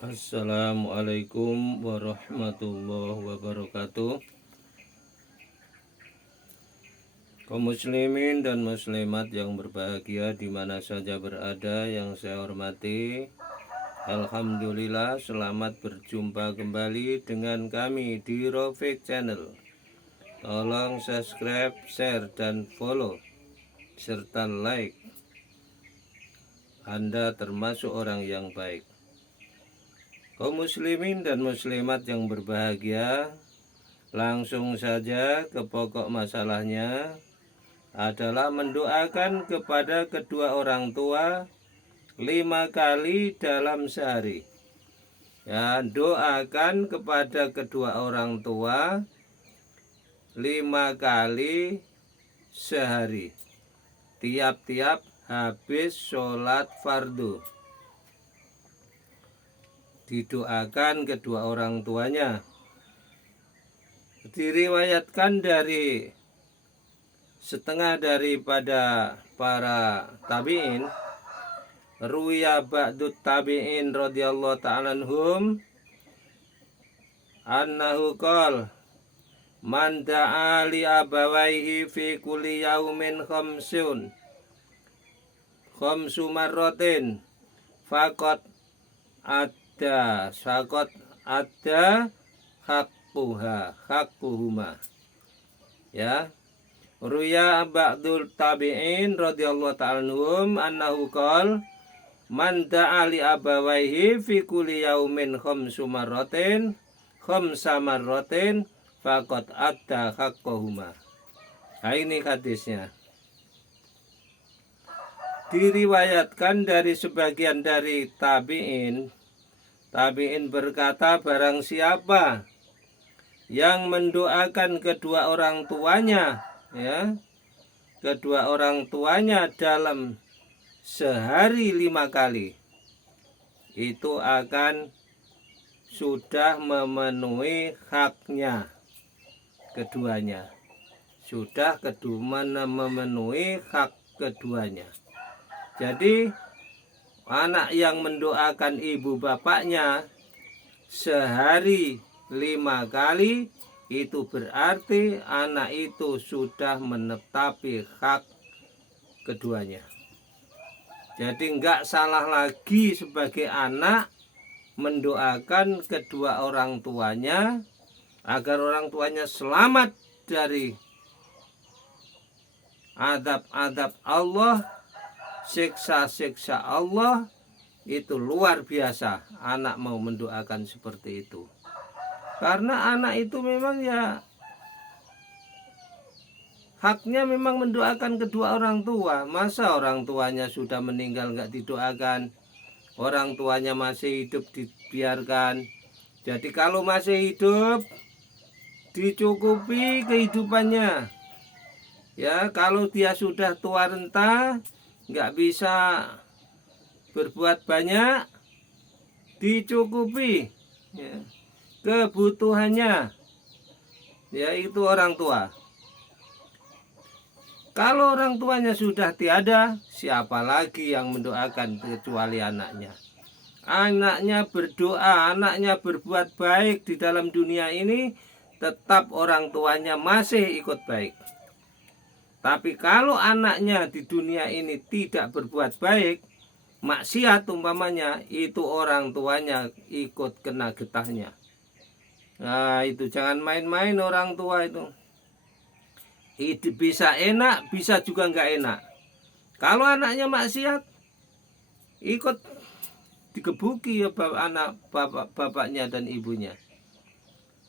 Assalamualaikum warahmatullahi wabarakatuh. Kaum muslimin dan muslimat yang berbahagia di mana saja berada yang saya hormati, alhamdulillah selamat berjumpa kembali dengan kami di Rofik Channel. Tolong subscribe, share, dan follow serta like. Anda termasuk orang yang baik. Kaum muslimin dan muslimat yang berbahagia, langsung saja ke pokok masalahnya adalah mendoakan kepada kedua orang tua 5 kali dalam sehari. Ya, doakan kepada kedua orang tua 5 kali sehari, tiap-tiap habis sholat fardu. Didoakan kedua orang tuanya. Diriwayatkan dari setengah daripada para tabi'in, ruya ba'dut tabi'in radhiyallahu ta'ala anhum annahu qol man da'a li abawaihi fi kulli yaumin khamsu marratin faqad ada haqquhuma. Ya, ruya ba'dul tabi'in radhiyallahu ta'ala anhum annahu qol man da'a li abawaihi fi kulli yaumin khamsa marratin faqad adda haqquhuma. Nah, ini hadisnya. Diriwayatkan dari sebagian dari tabi'in berkata, barang siapa yang mendoakan kedua orang tuanya, ya, kedua orang tuanya dalam sehari 5 kali, itu akan sudah memenuhi haknya keduanya, memenuhi hak keduanya. Jadi anak yang mendoakan ibu bapaknya sehari 5 kali, itu berarti anak itu sudah menetapi hak keduanya. Jadi enggak salah lagi sebagai anak mendoakan kedua orang tuanya agar orang tuanya selamat dari adab-adab Allah, siksa-siksa Allah. Itu luar biasa anak mau mendoakan seperti itu. Karena anak itu memang ya haknya memang mendoakan kedua orang tua. Masa orang tuanya sudah meninggal nggak didoakan, orang tuanya masih hidup dibiarkan. Jadi kalau masih hidup dicukupi kehidupannya. Ya, kalau dia sudah tua renta, nggak bisa berbuat banyak, dicukupi, ya, kebutuhannya, yaitu orang tua. Kalau orang tuanya sudah tiada, siapa lagi yang mendoakan kecuali anaknya? Anaknya berdoa, anaknya berbuat baik di dalam dunia ini, tetap orang tuanya masih ikut baik. Tapi kalau anaknya di dunia ini tidak berbuat baik, maksiat umpamanya, itu orang tuanya ikut kena getahnya. Nah, itu jangan main-main orang tua itu. Hidup bisa enak, bisa juga nggak enak. Kalau anaknya maksiat, ikut digebuki ya bapaknya dan ibunya.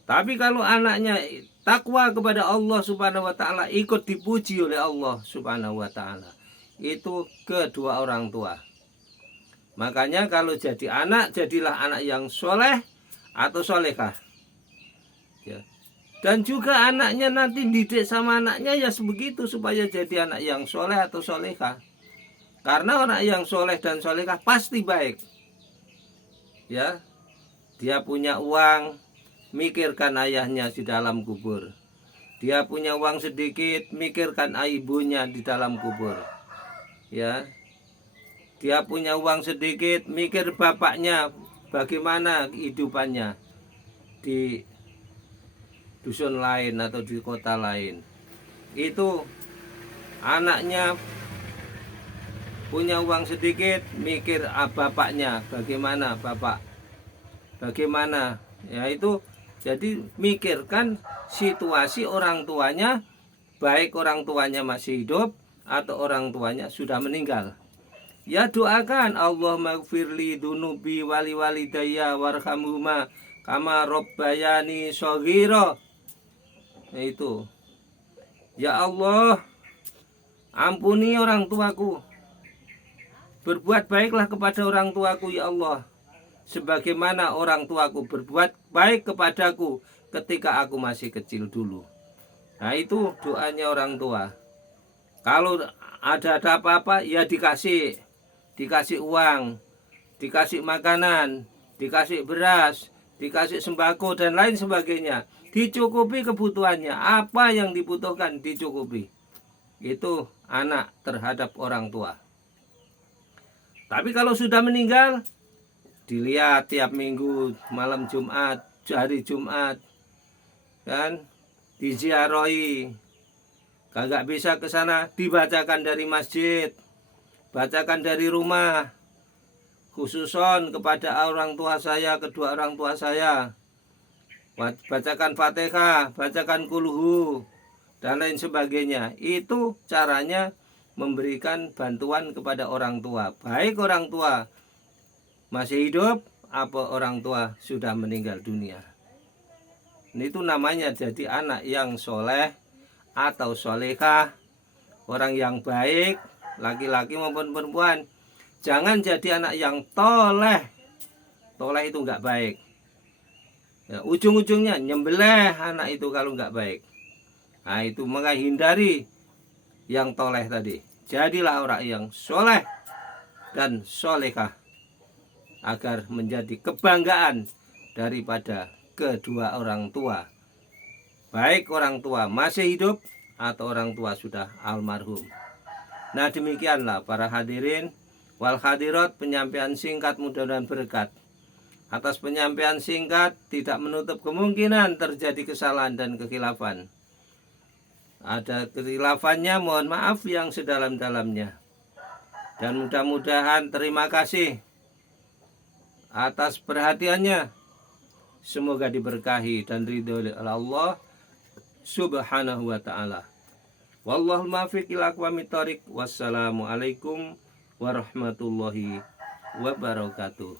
Tapi kalau anaknya takwa kepada Allah Subhanahu wa ta'ala, ikut dipuji oleh Allah Subhanahu wa ta'ala, itu kedua orang tua. Makanya kalau jadi anak, jadilah anak yang soleh atau solehah, ya. Dan juga anaknya nanti didik sama anaknya ya sebegitu, supaya jadi anak yang soleh atau solehah. Karena orang yang soleh dan solehah pasti baik, ya. Dia punya uang, mikirkan ayahnya di dalam kubur. Dia punya uang sedikit, mikirkan ibunya di dalam kubur. Ya, dia punya uang sedikit, mikir bapaknya bagaimana kehidupannya di dusun lain atau di kota lain. Itu anaknya punya uang sedikit, mikir bapaknya, bagaimana bapak, bagaimana ya, itu jadi mikirkan situasi orang tuanya, baik orang tuanya masih hidup atau orang tuanya sudah meninggal. Ya doakan, Allahumma gfirli dunubi wali walidayya warhamhuma kama robbayani shaghira. Nah, itu. Ya Allah, ampuni orang tuaku. Berbuat baiklah kepada orang tuaku ya Allah, sebagaimana orang tuaku berbuat baik kepadaku ketika aku masih kecil dulu. Nah, itu doanya orang tua. Kalau ada apa-apa ya dikasih uang, dikasih makanan, dikasih beras, dikasih sembako dan lain sebagainya. Dicukupi kebutuhannya, apa yang dibutuhkan dicukupi. Itu anak terhadap orang tua. Tapi kalau sudah meninggal, dilihat tiap minggu malam Jumat, hari Jumat, kan, diziarahi. Kagak bisa ke sana, dibacakan dari masjid, bacakan dari rumah, khususon kepada orang tua saya, kedua orang tua saya. Bacakan Fatihah, bacakan kulhu, dan lain sebagainya. Itu caranya memberikan bantuan kepada orang tua, baik orang tua masih hidup apa orang tua sudah meninggal dunia. Itu namanya jadi anak yang soleh atau solehah, orang yang baik, laki-laki maupun perempuan. Jangan jadi anak yang toleh. Toleh itu nggak baik ya, ujung-ujungnya nyembelih anak itu kalau nggak baik. Nah, itu menghindari yang toleh tadi. Jadilah orang yang soleh dan solehah, agar menjadi kebanggaan daripada kedua orang tua, baik orang tua masih hidup atau orang tua sudah almarhum. Nah, demikianlah para hadirin wal hadirat, penyampaian singkat mudah-mudahan berkat. Atas penyampaian singkat tidak menutup kemungkinan terjadi kesalahan dan kekhilafan. Ada kekhilafan,nya mohon maaf yang sedalam-dalamnya. Dan mudah-mudahan terima kasih atas perhatiannya. Semoga diberkahi dan ridho oleh Allah Subhanahu wa ta'ala. Wallahul muwaffiq ila aqwamit thoriq. Wassalamualaikum warahmatullahi wabarakatuh.